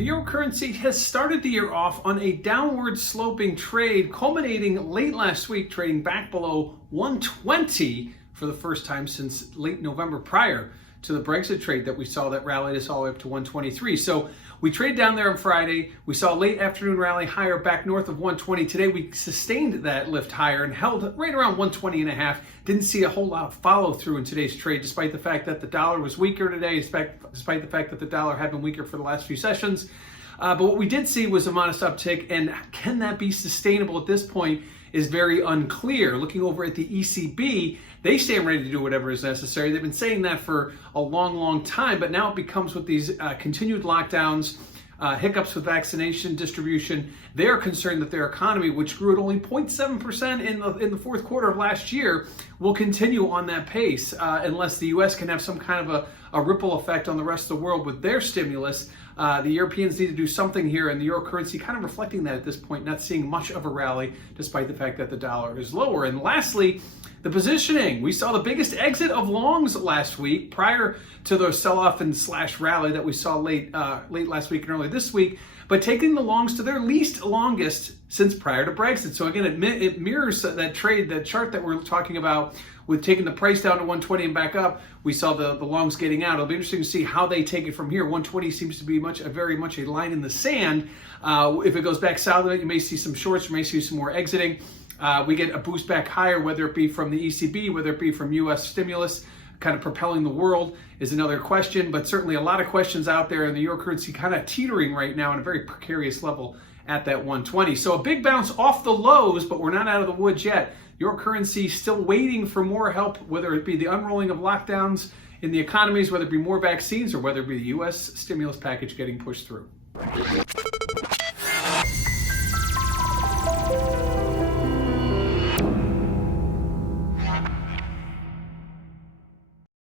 The euro currency has started the year off on a downward sloping trade, culminating late last week, trading back below 120 for the first time since late November, prior to the Brexit trade that we saw that rallied us all the way up to 123. So we traded down there on Friday. We saw a late afternoon rally higher back north of 120. Today we sustained that lift higher and held right around 120 and a half. Didn't see a whole lot of follow through in today's trade, despite the fact that the dollar was weaker today, despite the fact that the dollar had been weaker for the last few sessions. But what we did see was a modest uptick, and can that be sustainable at this point is very unclear. Looking over at the ECB, they stand ready to do whatever is necessary. They've been saying that for a long time, but now it becomes with these continued lockdowns, hiccups with vaccination distribution. They're concerned that their economy, which grew at only 0.7% in the fourth quarter of last year, will continue on that pace unless the U.S. can have some kind of a ripple effect on the rest of the world with their stimulus. The Europeans need to do something here, and the euro currency kind of reflecting that at this point, not seeing much of a rally despite the fact that the dollar is lower. And lastly, the positioning. We saw the biggest exit of longs last week prior to the sell-off and slash rally that we saw late last week and early this week, but taking the longs to their least longest since prior to Brexit. So again, it mirrors that trade, that chart that we're talking about with taking the price down to 120 and back up. We saw the longs getting out. It'll be interesting to see how they take it from here. 120 seems to be very much a line in the sand. If it goes back south of it, you may see some shorts, you may see some more exiting. We get a boost back higher, whether it be from the ECB, whether it be from U.S. stimulus, kind of propelling the world is another question, but certainly a lot of questions out there, and the euro currency kind of teetering right now in a very precarious level at that 120. So a big bounce off the lows, but we're not out of the woods yet. Euro currency still waiting for more help, whether it be the unrolling of lockdowns in the economies, whether it be more vaccines, or whether it be the U.S. stimulus package getting pushed through.